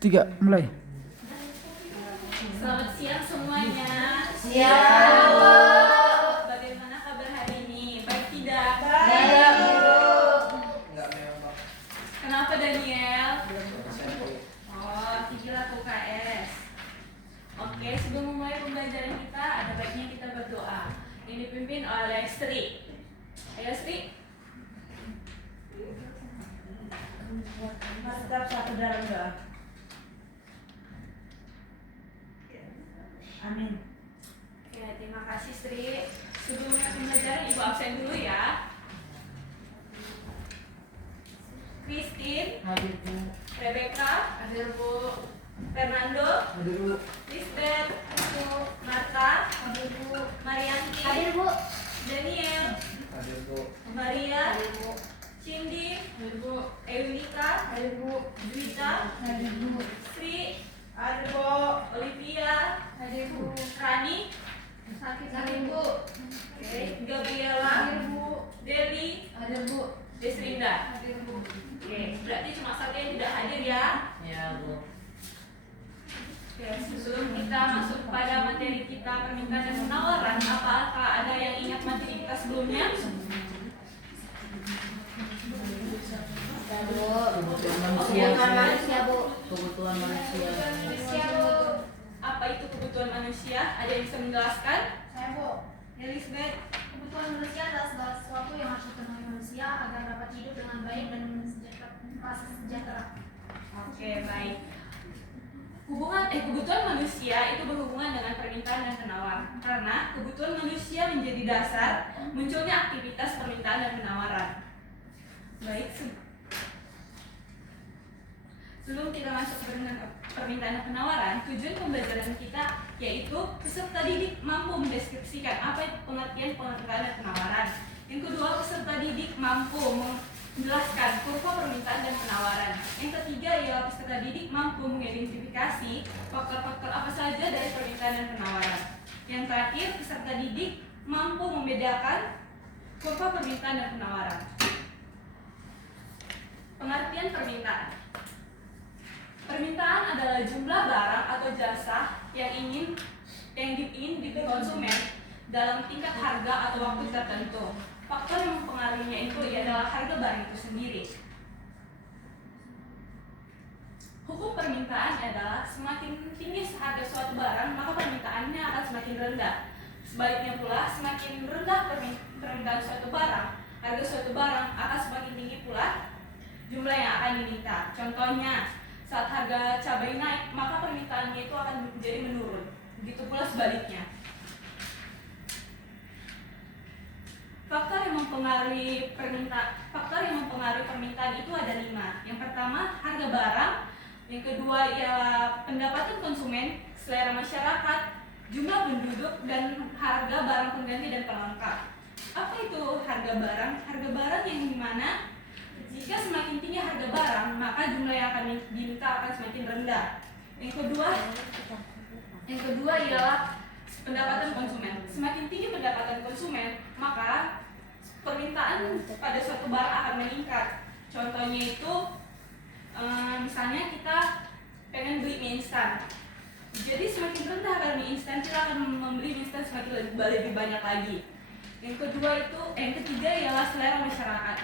3, mulai. Selamat siang semuanya. Siang. Bagaimana kabar hari ini? Baik tidak? Baik, Bu. Kenapa Daniel? Oh, tinggilah UKS. Oke, sebelum memulai pembelajaran kita, ada baiknya kita berdoa. Yang dipimpin oleh Sri. Ayo Sri. Mantap, satu dalam doa. Amin. Oke, terima kasih Sri. Sebelumnya pembelajaran Ibu absen dulu ya. Christine, Hadir, Bu. Rebecca, Hadir, Bu. Fernando, Hadir, Bu. Lisbeth, Marta, Hadir, Bu. Marianti, Hadir, Bu. Daniel, Hadir, Bu. Maria, Hadir, Bu. Cindy, Hadir, Bu. Ewika, Hadir, Bu. Juwita, Hadir, Bu. Sri, Hadir, Bu. Olivia, Hadir, Bu. Rani, Hadir, Bu. oke, Gabriela, Hadir, Bu. Deli, Hadir, Bu. Desrinda. Hadir, Bu. Oke, berarti cuma satu yang tidak hadir ya. Ya, Bu. Oke, sebelum kita masuk kepada materi kita permintaan dan penawaran, apakah ada yang ingat materi kita sebelumnya? Kebutuhan manusia, Bu. Kebutuhan manusia. Manusia, Bu. Apa itu kebutuhan manusia? Ada yang bisa menjelaskan? Saya, Bu. Elizabeth. Kebutuhan manusia adalah segala sesuatu yang harus dipenuhi manusia agar dapat hidup dengan baik dan merasa sejahtera. Oke, baik. Kebutuhan manusia itu berhubungan dengan permintaan dan penawaran. Karena kebutuhan manusia menjadi dasar munculnya aktivitas permintaan dan penawaran. Baik, sebelum kita masuk ke permintaan dan penawaran, tujuan pembelajaran kita yaitu peserta didik mampu mendeskripsikan apa itu pengertian permintaan dan penawaran. Yang kedua, peserta didik mampu menjelaskan kurva permintaan dan penawaran. Yang ketiga ialah peserta didik mampu mengidentifikasi faktor-faktor apa saja dari permintaan dan penawaran. Yang terakhir, peserta didik mampu membedakan kurva permintaan dan penawaran. Pengertian permintaan. Permintaan adalah jumlah barang atau jasa yang ingin dibeli konsumen dalam tingkat harga atau waktu tertentu. Faktor yang mempengaruhinya itu adalah harga barang itu sendiri. Hukum permintaan adalah semakin tinggi harga suatu barang, maka permintaannya akan semakin rendah. Sebaliknya pula, semakin rendah permintaan suatu barang, harga suatu barang akan semakin tinggi pula jumlah yang akan diminta. Contohnya, saat harga cabai naik, maka permintaannya itu akan menjadi menurun. Begitu pula sebaliknya. Faktor yang mempengaruhi permintaan itu ada 5. Yang pertama, harga barang. Yang kedua ialah pendapatan konsumen, selera masyarakat, jumlah penduduk, dan harga barang pengganti dan pelengkap. Apa itu harga barang? Harga barang yang dimana jika semakin tinggi harga barang, maka jumlah yang akan diminta akan semakin rendah. Yang kedua ialah pendapatan konsumen. Semakin tinggi pendapatan konsumen, maka permintaan pada suatu barang akan meningkat. Contohnya itu, misalnya kita pengen beli mie instan. Jadi semakin rendah harga mie instan, kita akan membeli mie instan semakin lebih banyak lagi. Yang ketiga ialah selera masyarakat.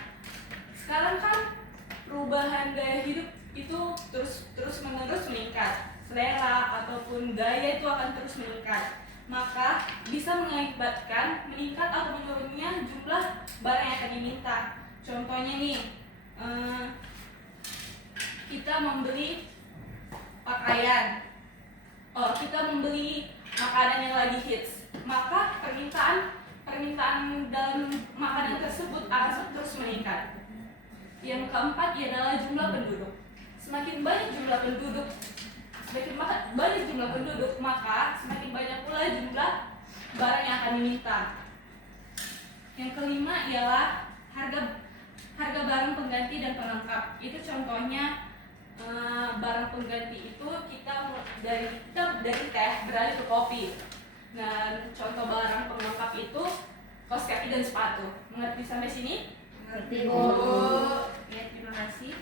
Sekarang kan perubahan gaya hidup itu terus menerus meningkat. Selera ataupun gaya itu akan terus meningkat. Maka bisa mengakibatkan meningkat atau menurunnya jumlah barang yang akan diminta. Contohnya nih, kita membeli pakaian, kita membeli makanan yang lagi hits, maka permintaan dalam makanan tersebut akan terus meningkat. Yang keempat adalah jumlah penduduk. Semakin banyak jumlah penduduk, maka semakin banyak pula jumlah barang yang akan diminta. Yang kelima ialah harga barang pengganti dan pelengkap. Itu contohnya barang pengganti itu kita dari teh beralih ke kopi. Nah, contoh barang pelengkap itu kaos kaki dan sepatu. Mengerti sampai sini? Ngerti, Bu. Ya, terima kasih.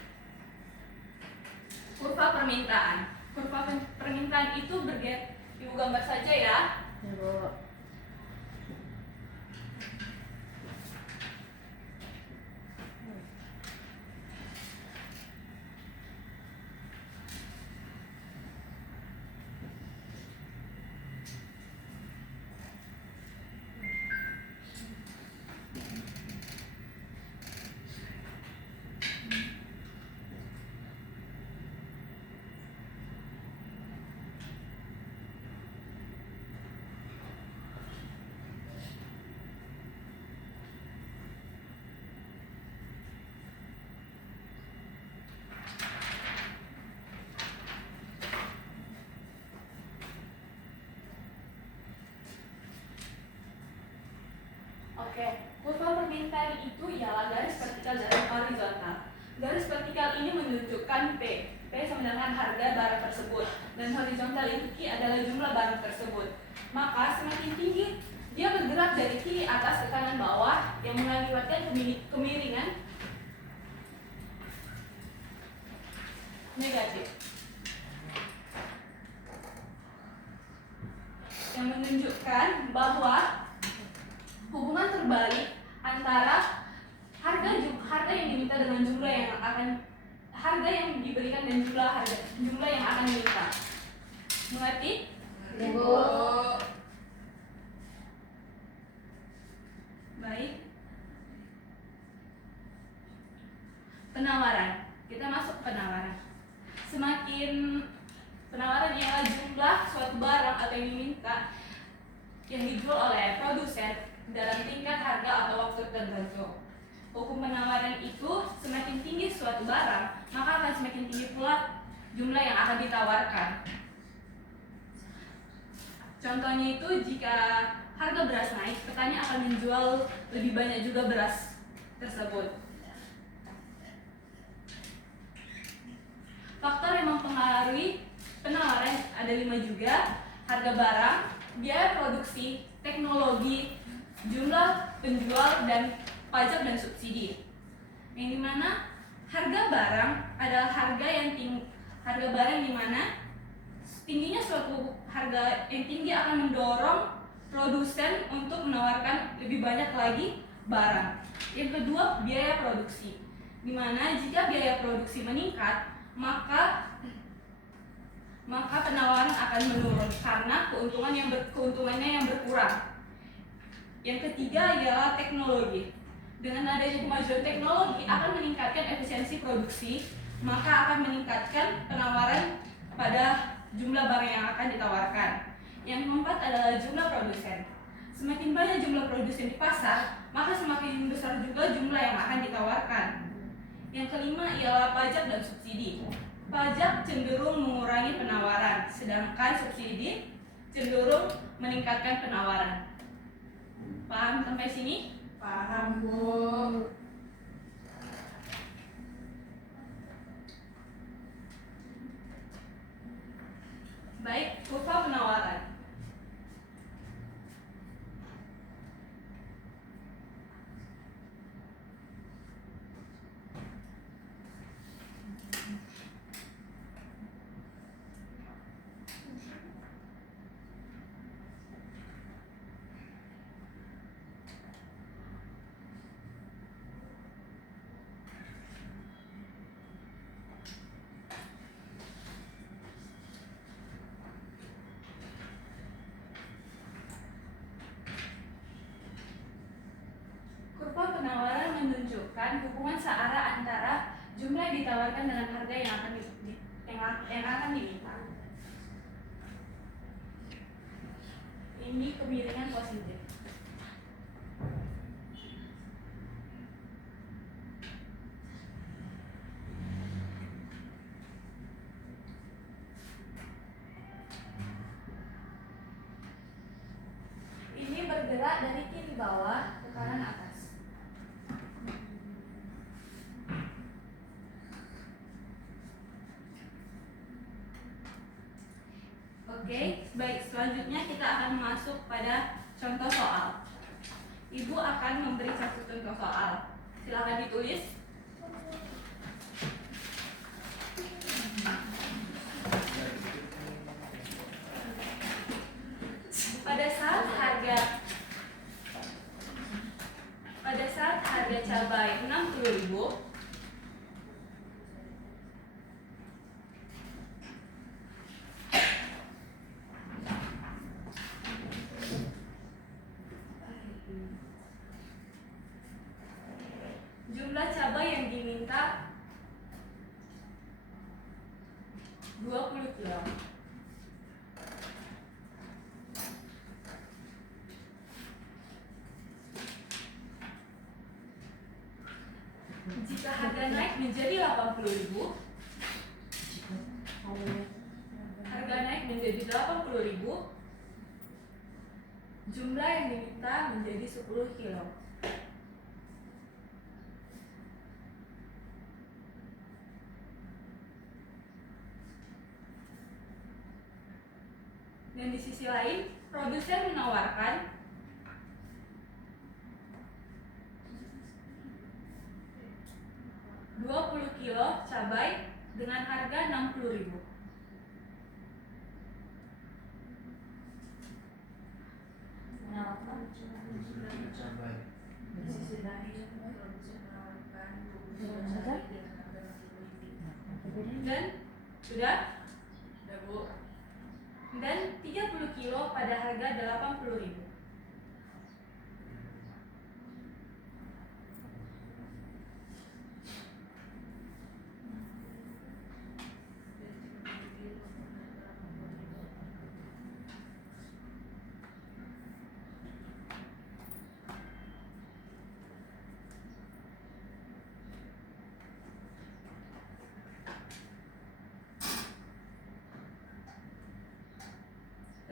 kurva permintaan. Kurva permintaan itu Ibu gambar saja ya. Ya, Bu. Oke, kurva permintaan itu ialah garis vertikal dan horizontal. Garis vertikal ini menunjukkan P. P sama dengan harga barang tersebut. Dan horizontal itu Q adalah jumlah barang tersebut. Maka semakin tinggi dia bergerak dari kiri atas ke kanan bawah yang mengakibatkan kemiringan negatif. Yang menunjukkan bahwa hubungan terbalik antara harga yang diminta dengan harga yang diberikan dan jumlah yang akan diminta. Mengerti? Ibu. Baik. Penawaran. Kita masuk ke penawaran. Semakin penawaran ialah jumlah suatu barang atau yang diminta yang dijual oleh produsen dalam tingkat harga atau waktu tertentu. Hukum penawaran itu semakin tinggi suatu barang, maka akan semakin tinggi pula jumlah yang akan ditawarkan. Contohnya itu jika harga beras naik, petani akan menjual lebih banyak juga beras tersebut. Faktor yang mempengaruhi penawaran ada 5 juga: harga barang, biaya produksi, teknologi, jumlah penjual, dan pajak dan subsidi. Yang dimana harga barang adalah harga barang di mana tingginya suatu harga yang tinggi akan mendorong produsen untuk menawarkan lebih banyak lagi barang. Yang kedua, biaya produksi, di mana jika biaya produksi meningkat, maka penawaran akan menurun karena keuntungannya yang berkurang. Yang ketiga ialah teknologi. Dengan adanya kemajuan teknologi akan meningkatkan efisiensi produksi, maka akan meningkatkan penawaran pada jumlah barang yang akan ditawarkan. Yang keempat adalah jumlah produsen. Semakin banyak jumlah produsen di pasar, maka semakin besar juga jumlah yang akan ditawarkan. Yang kelima ialah pajak dan subsidi. Pajak cenderung mengurangi penawaran, sedangkan subsidi cenderung meningkatkan penawaran. Paham sampai sini? Paham, Bu. Baik, kurva penawaran. Kurva penawaran menunjukkan hubungan searah antara jumlah yang ditawarkan dengan harga yang akan diminta. Ini kemiringan positif. Ini bergerak dari kiri bawah ke kanan atas. Oke, baik, selanjutnya kita akan masuk pada contoh soal. Ibu akan memberi satu contoh soal. Silakan ditulis. 20 kilo. Jika harga naik menjadi 80.000, harga naik menjadi 80.000, jumlah yang diminta menjadi 10 kilo. Dan di sisi lain, produsen menawarkan 20 kilo cabai dengan harga 60.000. Di sisi lain, produsen menawarkan 20 kilo cabai dengan harga 60.000. Dan sudah? Sudah, Bu. Dan 30 kilo pada harga 80.000.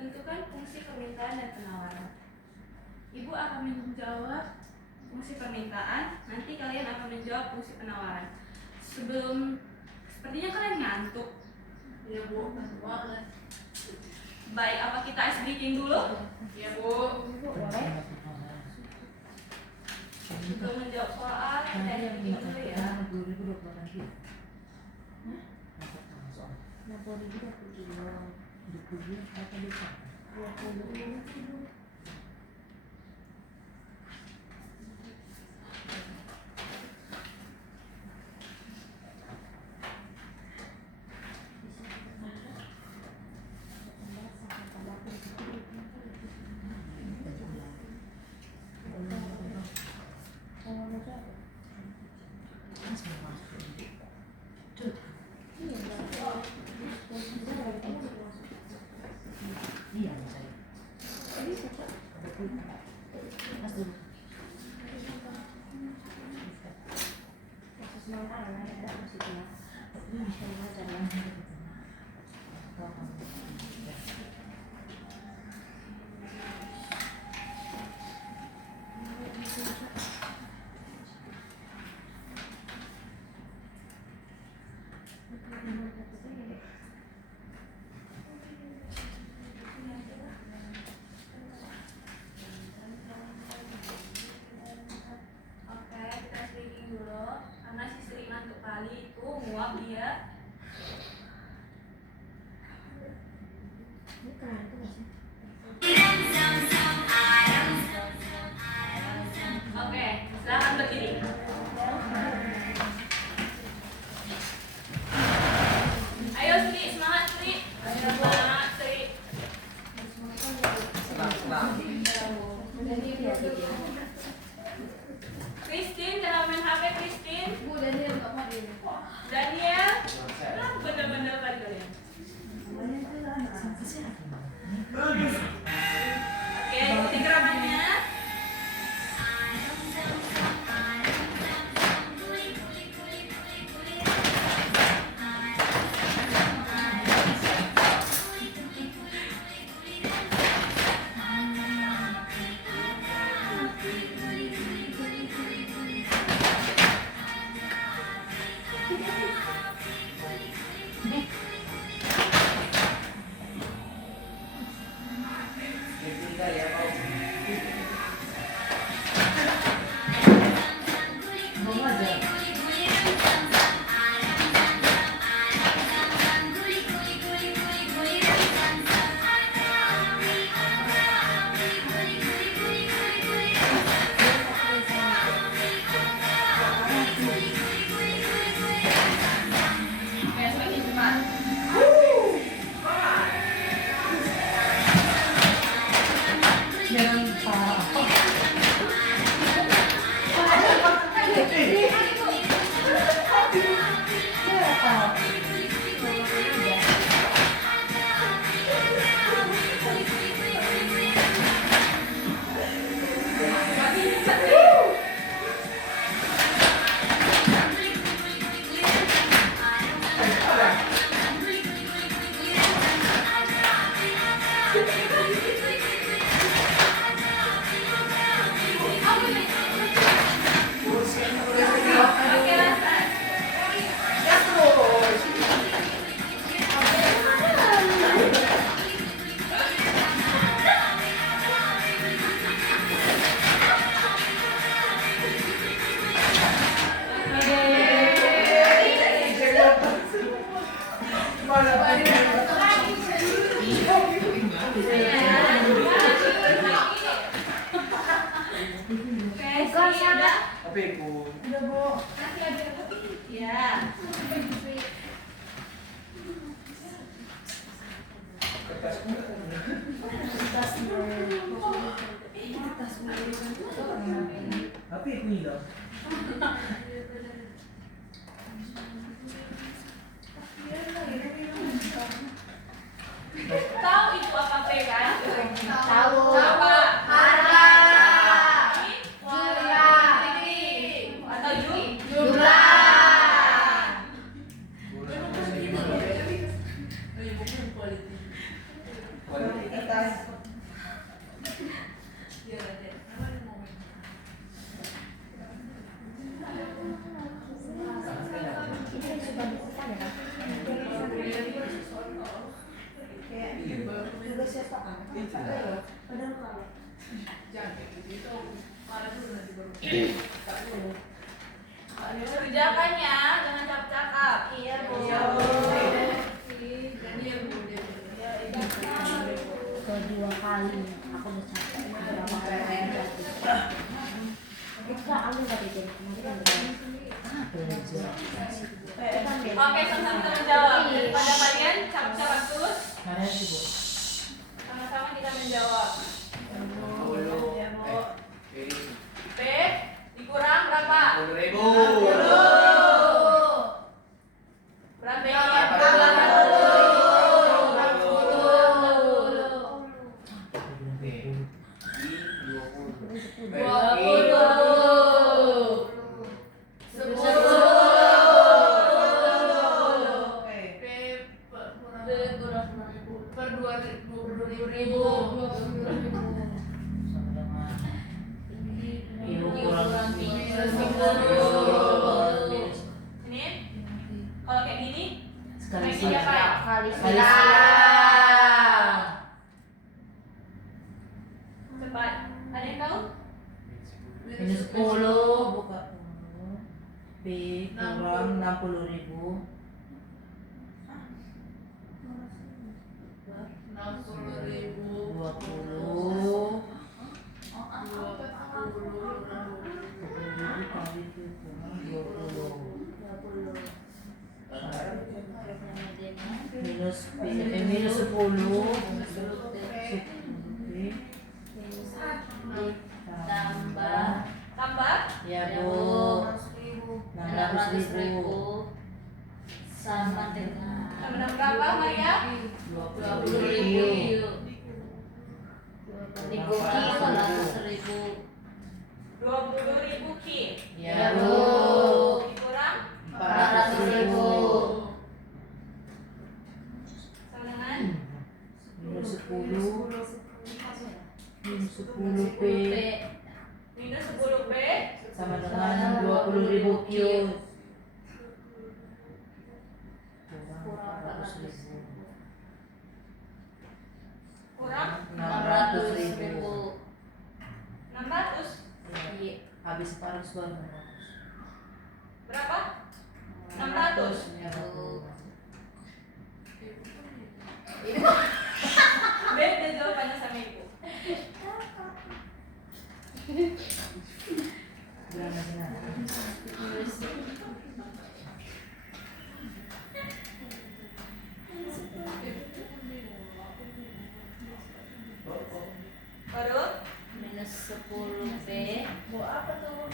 Tentukan fungsi permintaan dan penawaran. Ibu akan menjawab fungsi permintaan, nanti kalian akan menjawab fungsi penawaran. Sepertinya kalian ngantuk. Iya Bu, ngantuk banget. Baik, apa kita ice breaking dulu? Iya Bu. Boleh. Untuk menjawab soal, kita ice breaking dulu ya. Oke, kita speaking dulu. Karena si Sri ngantuk kali itu nguap dia. Oke, silakan berdiri. Ayo Sri, semangat Sri. Semangat Sri. Christine, jangan main HP Christine. Bu, Daniel nggak mau dia. Daniel, bener-bener kan kalian. Oke, ikuti gerakannya. Oke, udah. Tapi ikut. Udah, Bu. Nanti aja. Ya. Tapi ini dong. Tahu itu apa P kan? Tahu. Apa? Harga. Atau Jumlah. Kualitas. kerjakan ya, jangan cakap-cakap. Iya, Bu. Kedua kali aku udah capek berapa kali kita aku nggak jadi Oke, sama-sama kita menjawab. Daripada kalian cakap-cakap terus, Mana sih, Bu? sama-sama kita menjawab. Ya, Bu. P dikurang berapa? 10.000. Berapa ini? Ini kalau kayak gini sekali naiknya apa ya? kali Cepat. Ada yang tahu? minus 10 buka B kurang 60.000 20 minus B minus 10 Tambah ya Bu 600.000 sama dengan sama berapa Maria? 20.000 dikurangi 100.000 20.000 ki. ya Bu Dikurang 400.000 sama dengan minus 10 minus 10 P minus 10 B sama dengan 20.000 Q kurang 400.000 kurang 600.000 600. Iya, habis 400 baru Berapa? 600. ya Bu Beda jawabannya sama ibu. berapa Baru minus 10 P apa tuh?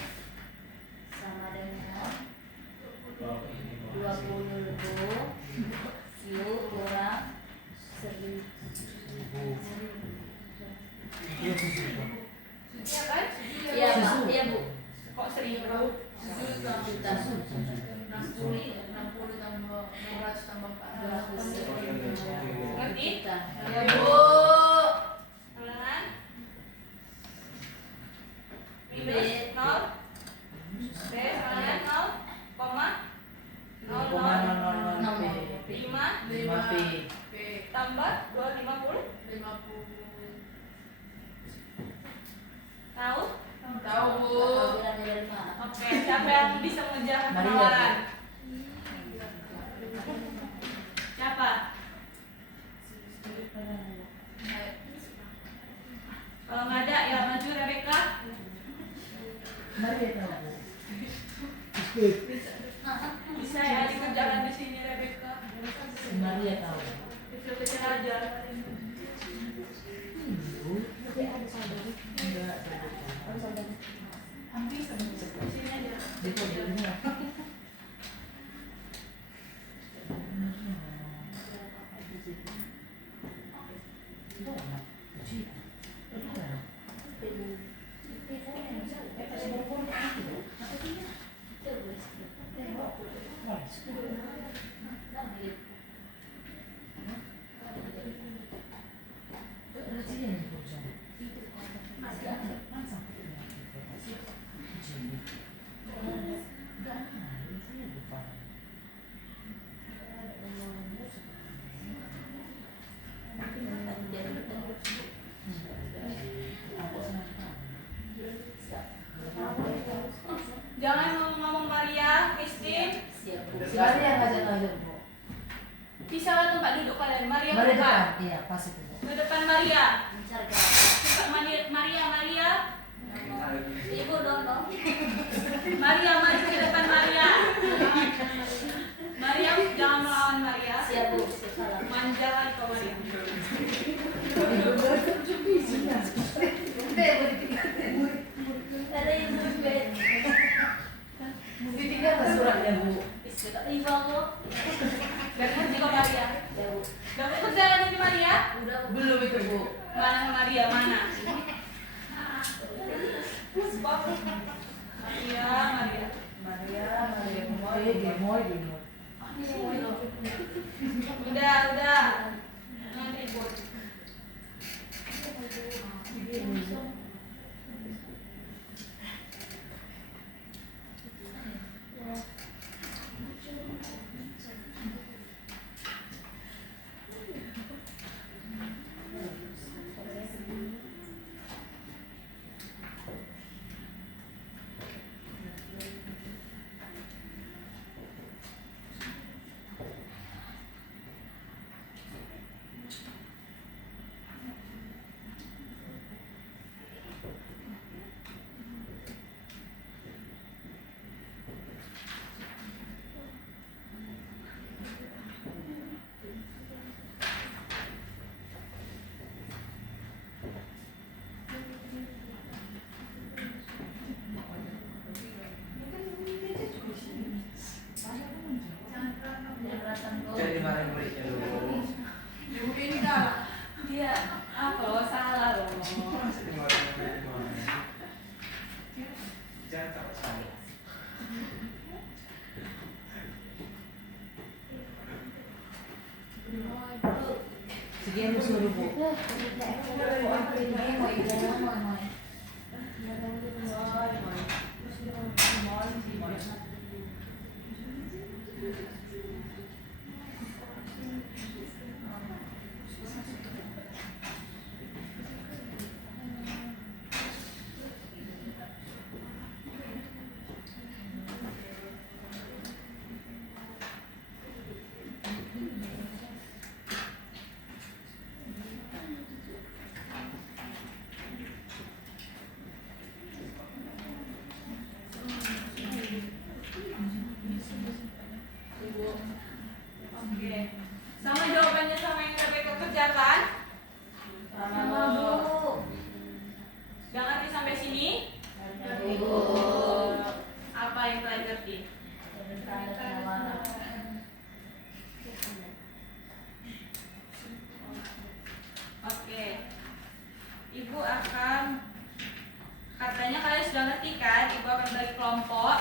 sama dengan 20.000 Q kurang 1.000 Iya kan? iya Pak iya Bu Kok 1.000? juta 60 tambah 600 tambah 400. Ngerti? juta Ya Bu. Sama dengan minus 0 B sama dengan 0, koma 0, 0, 5 5 P P tambah 250. 50. Tahu? Tahu Bu. bilangnya dari mana Oke, siapa yang bisa mengerjakan Maria. penawaran? Siapa siapa? Kalau nggak ada ya maju Rebecca. Maria tahu. Bisa ya dikerjakan di sini Rebecca. Maria tahu. Kecil-kecil aja. Tapi ada saudari. Enggak, Ada saudari. Ambil di sini aja. Jangan ngomong Maria, Christine. Si Maria ngajak-ngajak Bu. Bisa lah tempat duduk kalian. Maria Maria buka. depan. Iya, pas itu Bu. Ke depan Maria. Mencari Buka Maria. Ibu dong. Maria maju ke depan Maria. Maria jangan melawan Maria. Siap Bu, siap salam. Manjakan kau Maria. Ada yang berbeda. Tinggal suratnya Bu. Ibu lo. Gak ngerti kau Maria. Ya Bu. Gak mau kerjaan ini Maria? Udah Bu. Belum itu Bu. Mana Maria mana? Maria. Gemoy. Udah. Jangan ribut. Jadi dimarahin muridnya dulu. Ibu ini dah. Dia apa lo salah lo. Masa dimarahin murid gimana? Jangan takut salah. Sekian Bu suruh Bu. Oke. Sama jawabannya sama yang Rebecca kerjakan. Sama Bu. Gak ngerti sampai sini? Ibu. Apa yang kalian ngerti? Oke. Ibu akan katanya kalian sudah ngerti kan? Ibu akan bagi kelompok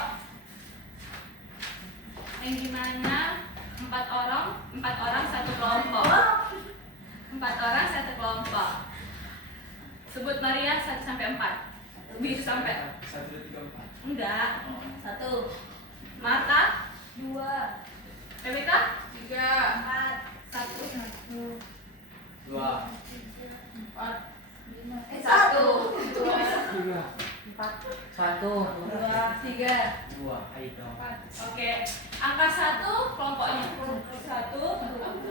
yang dimana empat orang satu kelompok. 4 orang satu kelompok. Sebut Maria 1 sampai 4. Bisa sampai 1, 2, 3, 4. enggak. 1. Marta 2, Rebecca 3, 4 1 2, 4, 1, 2, 1, 3, 2. Ayo dong. 4. Oke, angka 1 kelompoknya 1,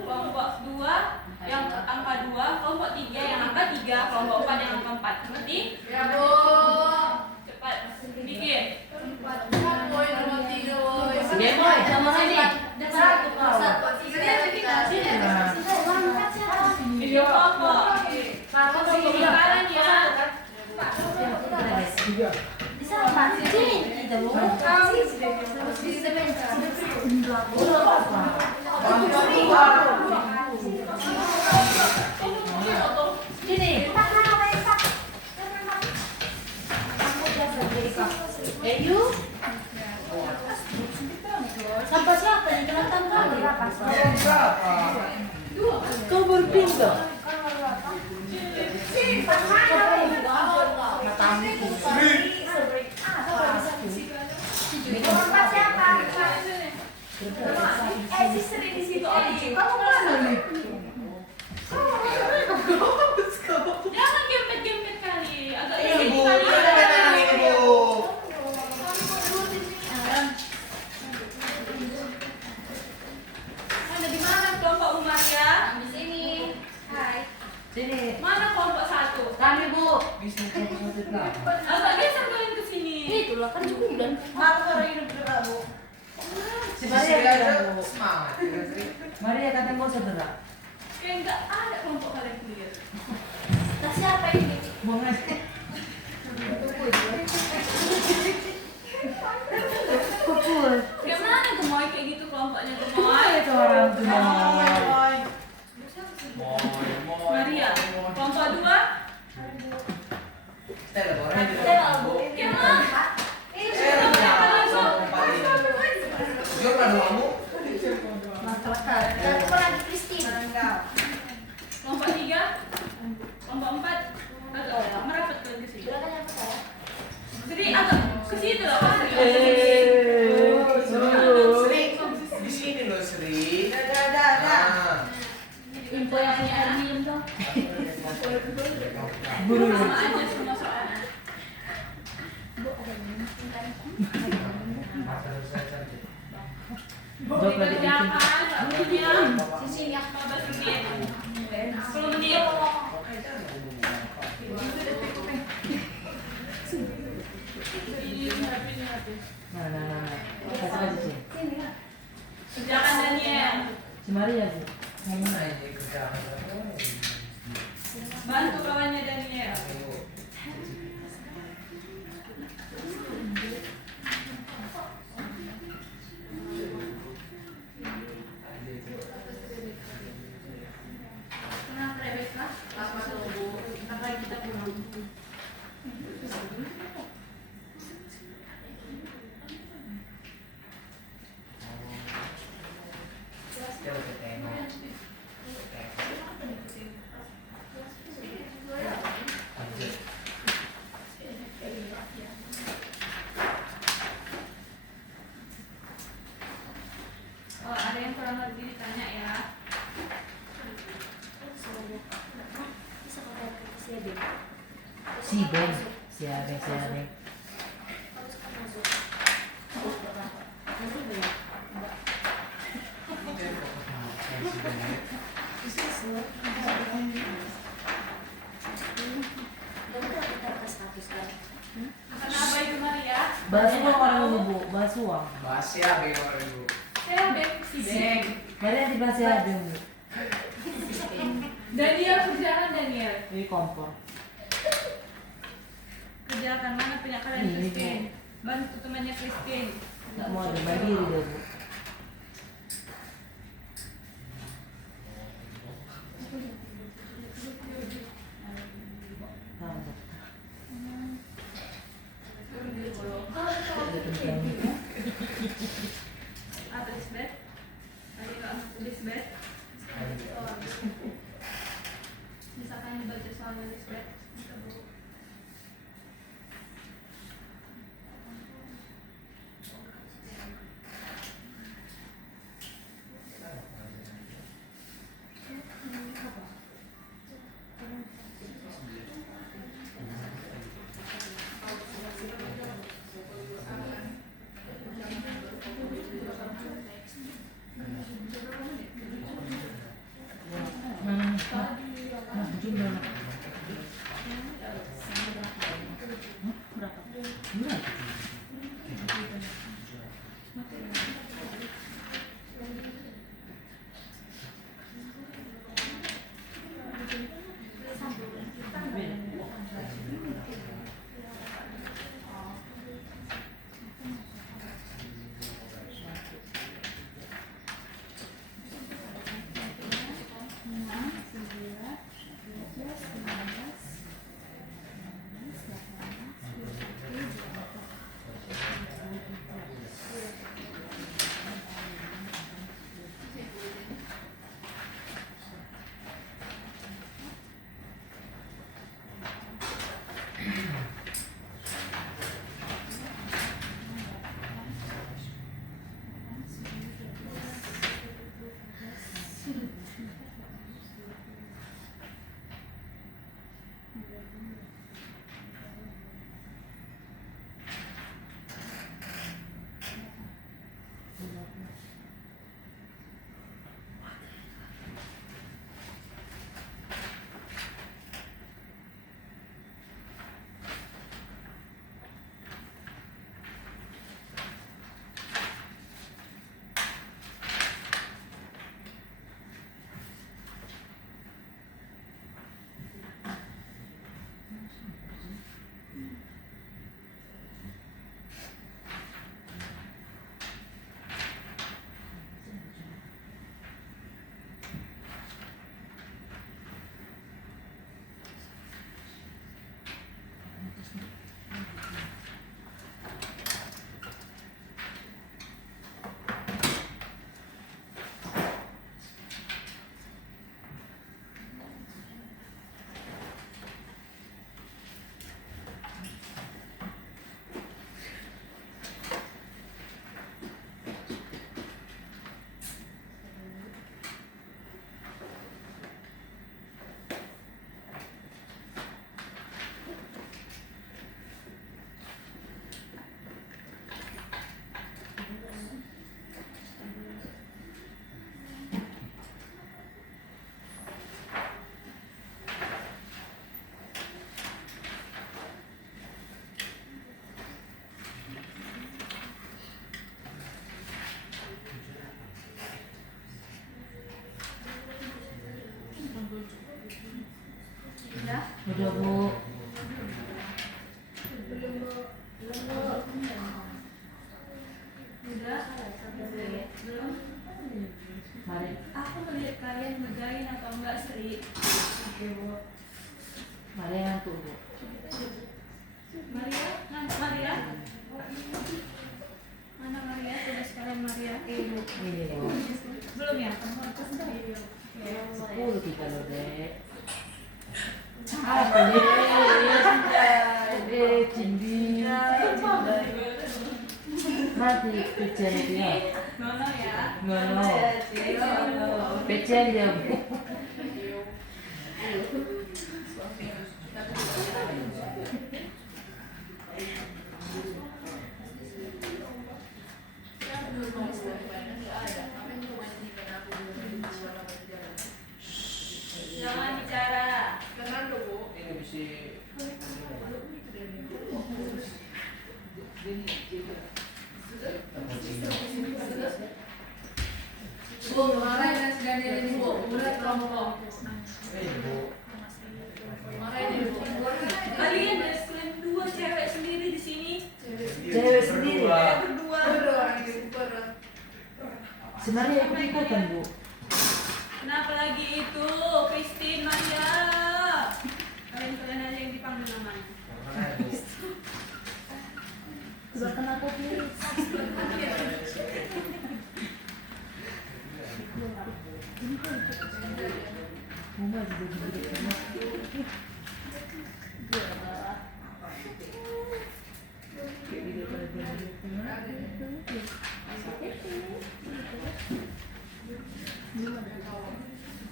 kelompok Tiga. Bisa apa? Sini kita mau. Sini. Ayo. Sampai siapa yang kelihatan kali? Berapa? Kau berpindah. Sering di situ Oli. Kamu mana nih? Jangan gempet-gempet kali. Agak Ini gempet Bu, kali. kita tenang ini Bu. Ada di mana kelompok Umar ya? Di sini. Hai. Sini. Mana kelompok 1? Kami Bu. Bisa satu delapan. Agak geser kalian ke sini. Itulah kan cukup dan. Maaf orang hidup berat, Bu. Si Maria Maria aja kata Bu. semangat. Maria kata mau saudara. Kayak nggak ada kelompok kalian kuliah. Nah, siapa ini? Mau ngasih. Pukul. Kayak mana gemoy kayak gitu kelompoknya gemoy? Itu orang tua. Maria, kelompok 2? Stella, orang di Stella, Bu. Kayak mana? Jom lah kamu. Dan aku lagi Christine. Kelompok 3? Kelompok 4? Agak merapat kalian ke sini. Silakan yang saya. Jadi agak ke situ lah Pak Sri. Sri, di sini loh Sri. Ada. Nah. Info yang punya air minum dong. Sama aja semua soalnya. Jawab lagi Dikerjakan, waktunya Sini ya. 15 menit. 10 menit. Nah. Kasih sih. Kerjakan Daniel. Si Maria sih. Mana ini kerjaan? Bantu kawannya Daniel. Kenapa Rebecca? Apa tuh, Bu? Apa kita pulang? Stella ketemu. Lanjut. Oh, ada yang kurang ngerti ditanya ya. Bisa pakai si Ade. Si Ben. Si Abeng. Kenapa itu Maria? Basuang orang ini Bu. Basuang. Bahas ya bagaimana Bu? Saya Bek, si Bek. Maria di bahasa Abeng Bu. Daniel kerjakan Daniel. Ini kompor. Kerjakan mana punya kalian Ini, Christine? Bantu temannya Christine. Nggak mau ada mandiri dia Bu. Apa Lisbeth? Tadi nggak masuk Lisbeth. Bisa kalian baca soalnya Lisbeth? Bisa Bu. Udah? Udah Bu. Udah? Belum? Mari. Aku melihat kalian ngerjain atau enggak, Sri. Mari ngantuk Bu. Maria? Maria? Mana Maria? Tulis kalian Maria. Ini Bu. Belum ya? Kamu harus sudah. 10 kita loh Dek. Apa nih? Cindi. Mati pecan dia. Nono ya. Ngono. Pecan dia Bu. Jangan bicara. Ini bisa Bu, kemarin kan sudah ini Bu, udah kelompok. Bu. Makanya di Kalian ada selain dua cewek sendiri di sini. Cewek sendiri. Berdua. Berdua. orang gitu pernah. Sebenarnya aku ikutan Bu. Kenapa lagi itu? Christine, Maria. Kalian aja yang dipanggil namanya. Keluarkan aku please. Mama juga gede banget.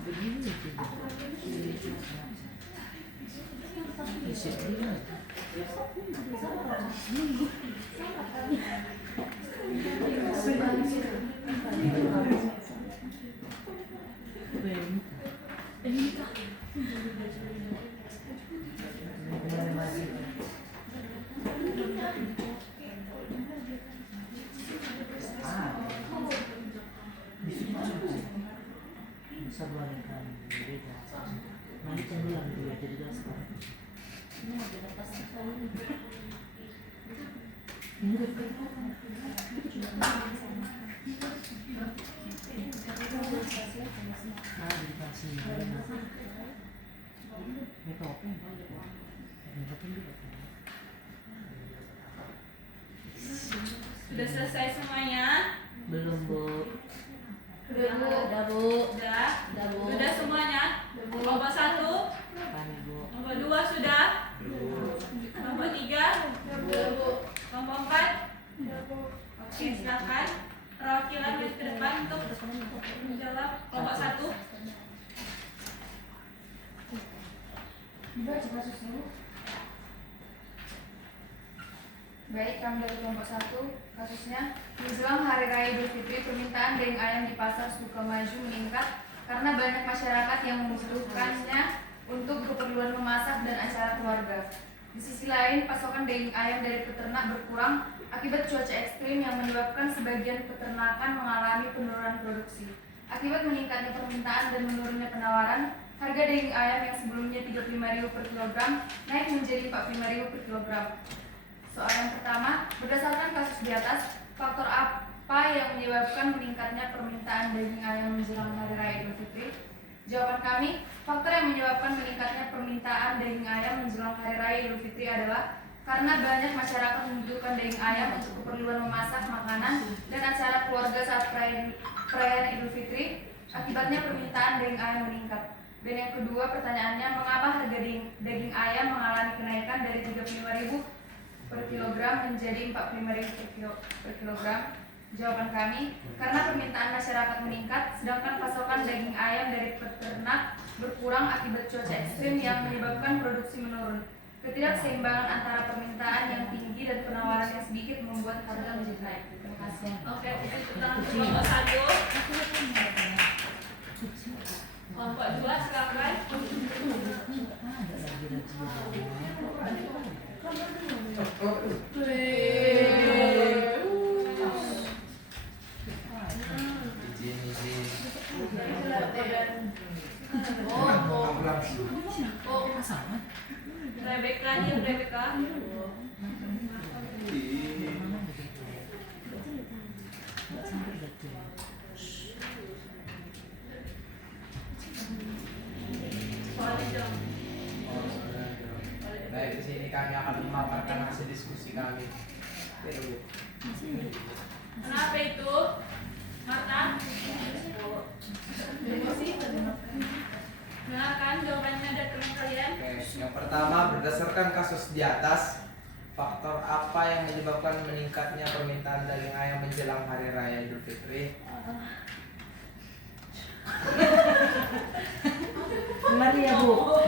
Begini nanti tenggelam dulu jadi dasar. Ini ada atas sekali. Ini dikasih. Ini topeng. Ini topeng juga. Sudah selesai semuanya? Belum Bu. Udah Bu. Udah? Udah Bu. Sudah semuanya? Kelompok 1, Kami Bu. kelompok 2 sudah? Kelompok 3? Kelompok 4? Oke, silakan. Perwakilan di depan untuk menjawab kelompok 1. Baik, kami dari kelompok 1, kasusnya menjelang Hari Raya Idul Fitri, permintaan daging ayam di pasar Sukamaju meningkat karena banyak masyarakat yang membutuhkannya untuk keperluan memasak dan acara keluarga. Di sisi lain, pasokan daging ayam dari peternak berkurang akibat cuaca ekstrim yang menyebabkan sebagian peternakan mengalami penurunan produksi. Akibat meningkatnya permintaan dan menurunnya penawaran, harga daging ayam yang sebelumnya Rp35.000 per kilogram naik menjadi Rp45.000 per kilogram. Soal yang pertama, berdasarkan kasus di atas, faktor apa yang menyebabkan meningkatnya permintaan daging ayam menjelang Hari Raya Idul Fitri? Jawaban kami, faktor yang menyebabkan meningkatnya permintaan daging ayam menjelang Hari Raya Idul Fitri adalah karena banyak masyarakat membutuhkan daging ayam untuk keperluan memasak makanan dan acara keluarga saat perayaan Idul Fitri. Akibatnya permintaan daging ayam meningkat. Dan yang kedua, pertanyaannya, mengapa harga daging ayam mengalami kenaikan dari Rp35.000 per kilogram menjadi Rp45.000 per kilogram? Jawaban kami, karena permintaan masyarakat meningkat, sedangkan pasokan daging ayam dari peternak berkurang akibat cuaca ekstrim yang menyebabkan produksi menurun. Ketidakseimbangan antara permintaan yang tinggi dan penawaran yang sedikit membuat harga menjadi naik. Terima kasih. Oke, tentang kelompok 1. Kelompok 2 silakan. Izin. sama. Rebecca dia Rebecca. Soalnya jam. Baik, di sini kami akan memaparkan hasil diskusi kami. Kenapa itu? Marta? Silakan jawabannya dari teman kalian. Oke, yang pertama berdasarkan kasus di atas, faktor apa yang menyebabkan meningkatnya permintaan daging ayam menjelang hari raya Idul Fitri? Mari ya Bu.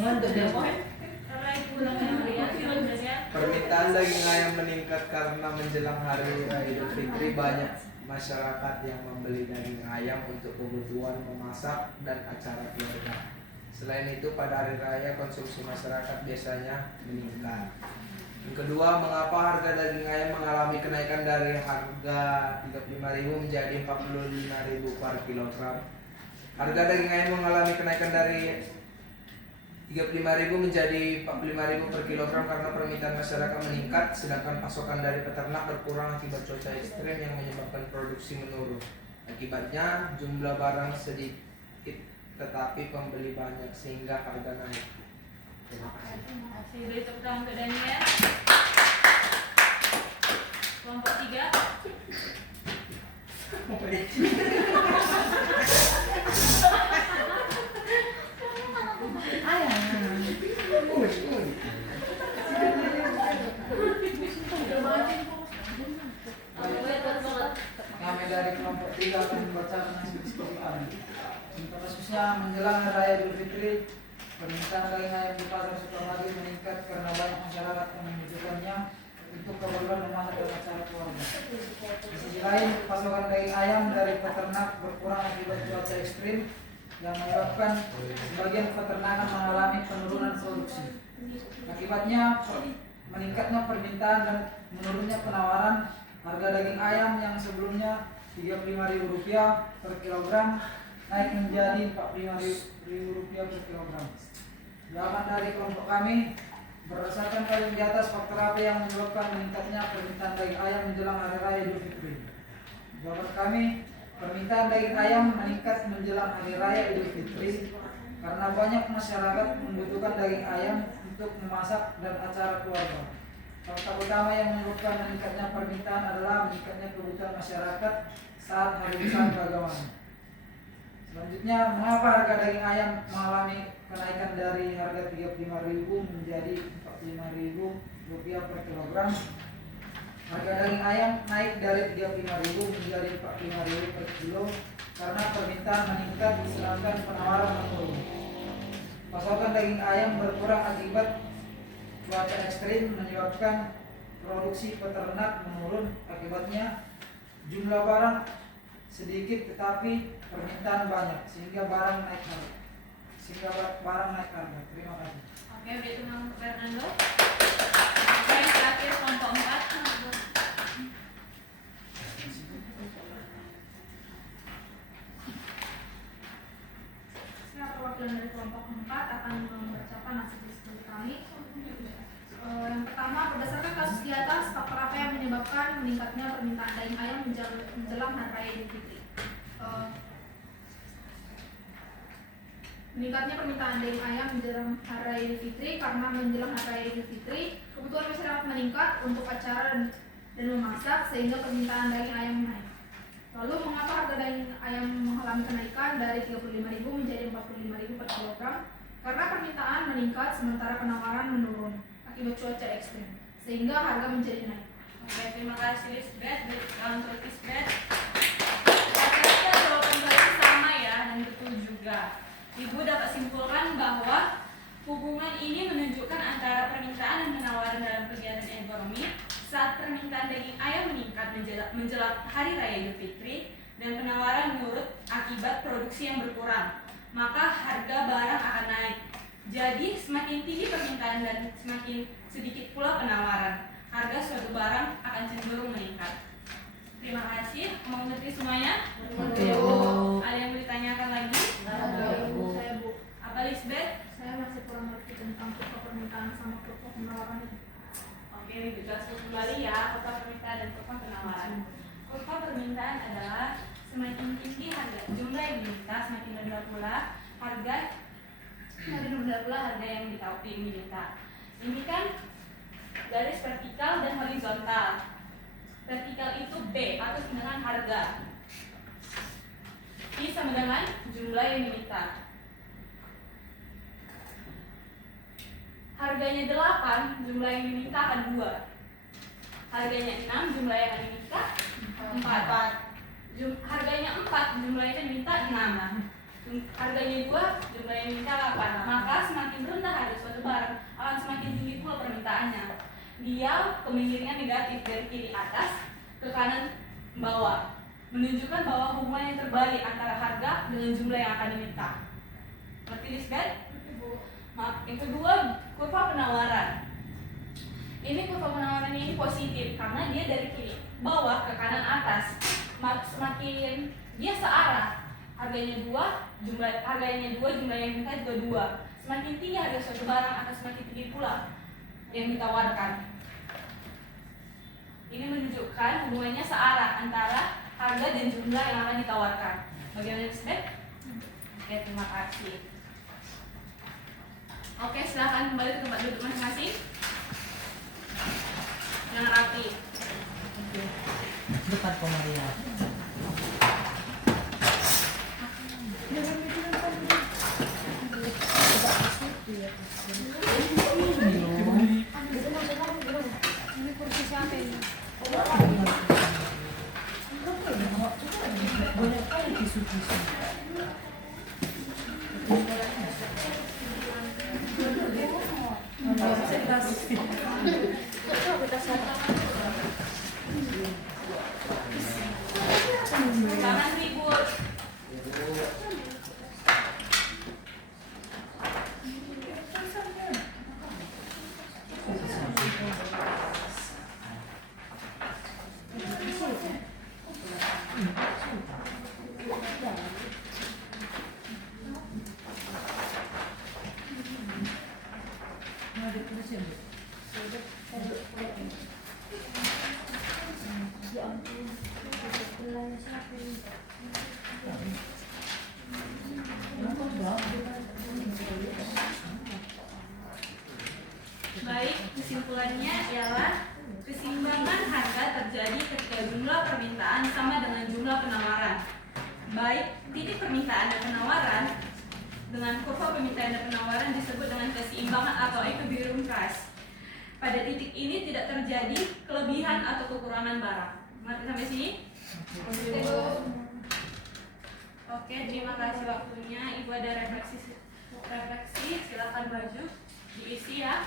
Ngantuk dia Bu. Karena itu ulangan kalian, selanjutnya. Permintaan daging ayam meningkat karena menjelang hari raya Idul Fitri banyak masyarakat yang membeli daging ayam untuk kebutuhan memasak dan acara keluarga. Selain itu, pada hari raya konsumsi masyarakat biasanya meningkat. Yang kedua, mengapa harga daging ayam mengalami kenaikan dari harga 35.000 menjadi 45.000 per kilogram? Harga daging ayam mengalami kenaikan dari 35.000 menjadi 45.000 per kilogram karena permintaan masyarakat meningkat, sedangkan pasokan dari peternak berkurang akibat cuaca ekstrem yang menyebabkan produksi menurun. Akibatnya jumlah barang sedikit tetapi pembeli banyak sehingga harga naik. Terima kasih. Terima kasih. Beri tepuk tangan untuk Daniel. Kelompok 3. Kami dari kelompok 3 akan membacakan hasil diskusi kami. Untuk kasusnya menjelang Hari Raya Idul Fitri, permintaan daging ayam di pasar Sukamaju meningkat karena banyak masyarakat yang membutuhkannya untuk keperluan memasak dan acara keluarga. Di sisi lain, pasokan daging ayam dari peternak berkurang akibat cuaca ekstrim yang menyebabkan sebagian peternakan mengalami penurunan produksi. Akibatnya, meningkatnya permintaan dan menurunnya penawaran. Harga daging ayam yang sebelumnya Rp35.000 per kilogram naik menjadi Rp45.000 per kilogram. Jawaban dari kelompok kami, berdasarkan payung di atas, faktor apa yang menyebabkan meningkatnya permintaan daging ayam menjelang Hari Raya Idul Fitri? Jawaban kami, permintaan daging ayam meningkat menjelang Hari Raya Idul Fitri karena banyak masyarakat membutuhkan daging ayam untuk memasak dan acara keluarga. Faktor utama yang menyebabkan meningkatnya permintaan adalah meningkatnya kebutuhan masyarakat saat hari besar keagamaan. Selanjutnya, mengapa harga daging ayam mengalami kenaikan dari harga Rp35.000 menjadi Rp45.000 per kilogram? Harga daging ayam naik dari Rp35.000 menjadi Rp45.000 per kilo karena permintaan meningkat sedangkan penawaran menurun. Pasokan daging ayam berkurang akibat cuaca ekstrim menyebabkan produksi peternak menurun. Akibatnya jumlah barang sedikit tetapi permintaan banyak sehingga barang naik harga. Terima kasih. Oke, beri tepuk tangan untuk Fernando. Oke, yang terakhir kelompok 4. Saya perwakilan dari kelompok 4 akan membacakan hasil diskusi kami. Yang pertama, berdasarkan kasus di atas, faktor apa yang menyebabkan meningkatnya permintaan daging ayam menjelang Hari Raya Idul Fitri? Meningkatnya permintaan daging ayam menjelang Hari Raya Idul Fitri karena menjelang Hari Raya Idul Fitri kebutuhan masyarakat meningkat untuk acara dan memasak sehingga permintaan daging ayam naik. Lalu mengapa harga daging ayam mengalami kenaikan dari Rp35.000 menjadi Rp45.000 per kilogram? Karena permintaan meningkat sementara penawaran menurun akibat cuaca ekstrim sehingga harga menjadi naik. Oke, terima kasih Lisbeth. Beri tepuk tangan untuk Lisbeth. Rata-rata jawaban kalian sama ya dan betul juga. Ibu dapat simpulkan bahwa hubungan ini menunjukkan antara permintaan dan penawaran dalam kegiatan ekonomi saat permintaan daging ayam meningkat menjelang Hari Raya Idul Fitri dan penawaran menurun akibat produksi yang berkurang, maka harga barang akan naik. Jadi semakin tinggi permintaan dan semakin sedikit pula penawaran, harga suatu barang akan cenderung meningkat. Terima kasih. Mengerti semuanya? Oke, Bu. Ada yang mau ditanyakan lagi? Ada, Bu. Apa Lisbeth? adalah harga, ada nomor pula harga yang diminta. Ini kan garis vertikal dan horizontal. Vertikal itu B atau dengan harga. I sama dengan jumlah yang diminta. Harganya 8, jumlah yang diminta akan 2. Harganya 6, jumlah yang diminta 4. Harganya 4, jumlah yang diminta 6. Harganya 2, jumlah yang diminta 8. Maka semakin rendah harga suatu barang, akan semakin tinggi pula permintaannya. Dia kemirinya negatif dari kiri atas ke kanan bawah, menunjukkan bahwa hubungan yang terbalik antara harga dengan jumlah yang akan diminta. Ngerti disebut? Yang kedua, kurva penawaran. Ini kurva penawaran ini positif karena dia dari kiri bawah ke kanan atas. Semakin dia searah, harganya 2, jumlah yang minta juga 2. Semakin tinggi harga suatu barang akan semakin tinggi pula yang ditawarkan. Ini menunjukkan hubungannya searah antara harga dan jumlah yang akan ditawarkan. Bagaimana disebut? Oke, terima kasih. Oke, silahkan kembali ke tempat duduk masing-masing. Jangan rapi. Depan Komaria. Ini kursi siapa ini? Boleh kali tisu-tisu. Jangan ribut. Baik, kesimpulannya ialah keseimbangan harga terjadi ketika jumlah permintaan sama dengan jumlah penawaran. Baik titik permintaan dan penawaran dengan kurva permintaan dan penawaran disebut dengan keseimbangan atau equilibrium price. Pada titik ini tidak terjadi kelebihan atau kekurangan barang. Mengerti sampai sini? Oke, terima kasih waktunya. Ibu ada refleksi, silakan baju diisi ya.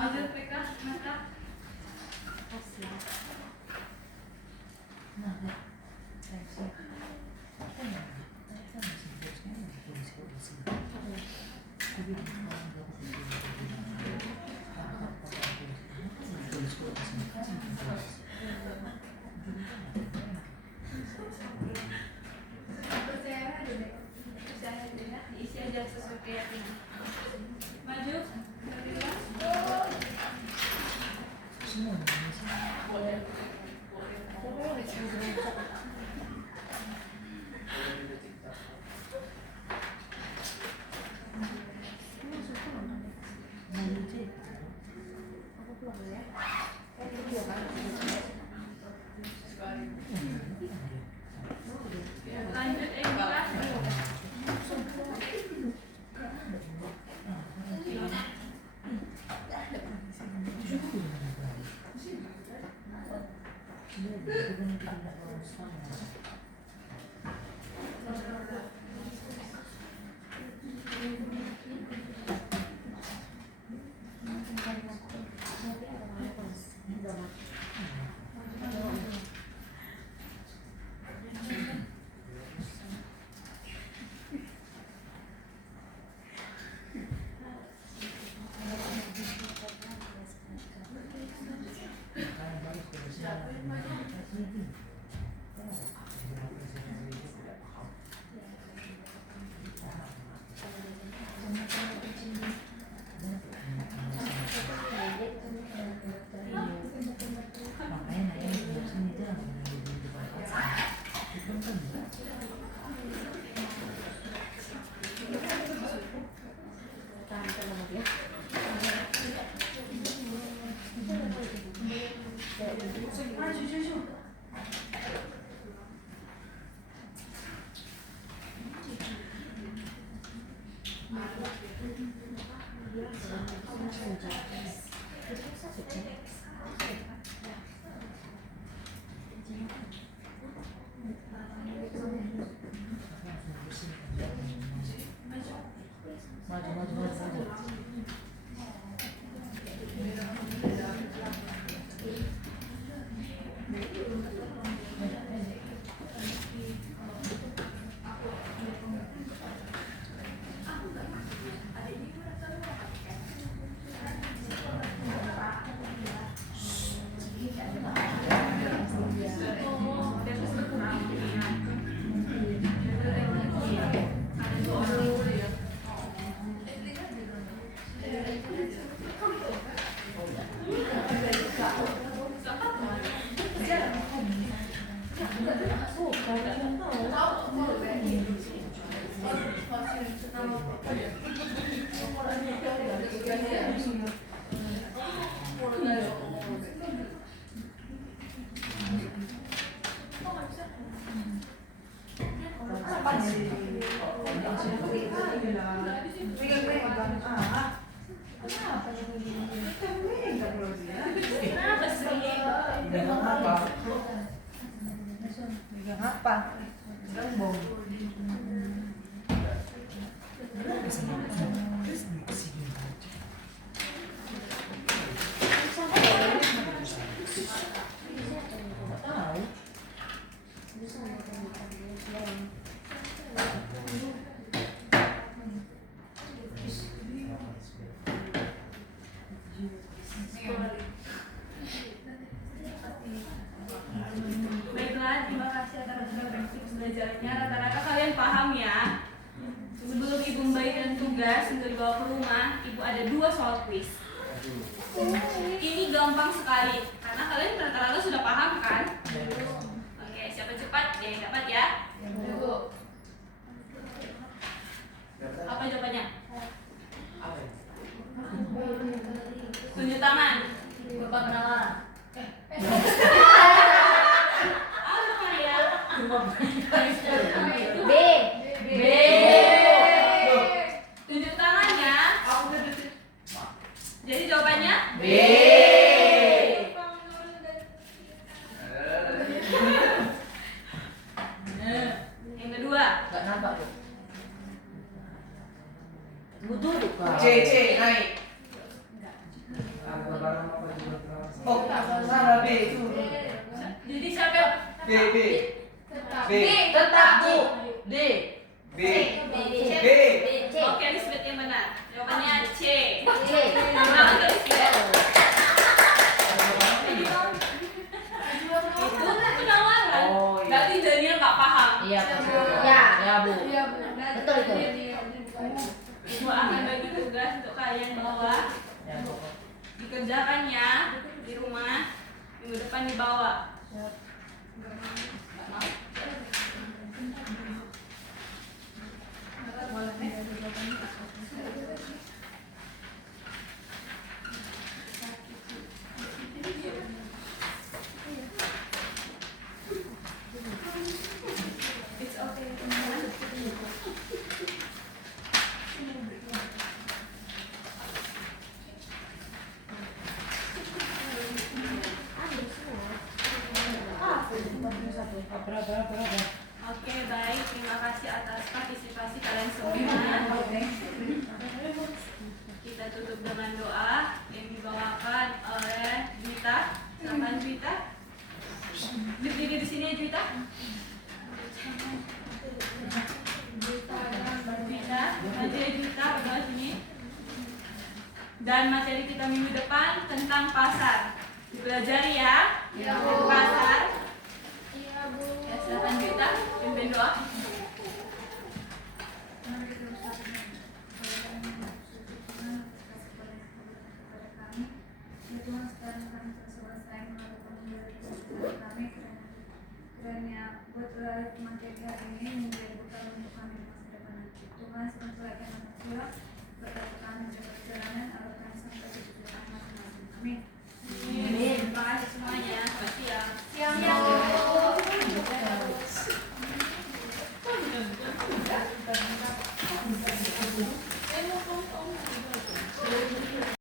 Ambil PK, mata. Diisi aja sesuai keyakinan. Maju. Lanjut, Eka. Kenapa sih? Dengan apa? Megang apa? Gembong. Tahu. Baiklah, terima kasih atas tips belajarnya. Rata-rata kalian paham ya. Sebelum ibu membagikan tugas untuk dibawa ke rumah, ibu ada 2 soal quiz. Ini gampang sekali karena kalian rata-rata sudah paham kan? Oke, siapa cepat dia yang dapat ya. Apa jawabannya? Tunjuk tangan. Berupa penawaran. Apa ya? B. B. Tunjuk tangan ya. Jadi jawabannya B. Yang kedua. Gak nampak tuh. Duduk C naik. Harga barang apa juga terasa. Oh, salah B itu. Jadi siapa? B. B. Tetap Bu. D. B. C. B. C. Oke, Elizabeth yang benar. Jawabannya C. C. Selamat Elizabeth. Itu penawaran. Oh, iya. Berarti Daniel nggak paham. Iya, ya, ya Bu. Iya benar. Betul itu. Ibu akan bagi tugas untuk kalian bawa. Dikerjakan ya di rumah. Minggu depan dibawa. Oke, baik. Terima kasih atas partisipasi kalian semua. Kita tutup dengan doa yang dibawakan oleh Juwita. Silakan Juwita. Berdiri di sini ya Juwita. Juwita, maju ya Juwita, berdoa sini. Dan materi kita minggu depan tentang pasar. Dipelajari ya. Ya, Di Bu. pasar. Iya Bu. Ya, silakan Juwita, pimpin doa. Tuhan sekarang kami selesai melakukan kami kiranya buat materi hari ini menjadi bekal untuk kami di masa depan nanti. Tuhan sekarang manusia berkata kami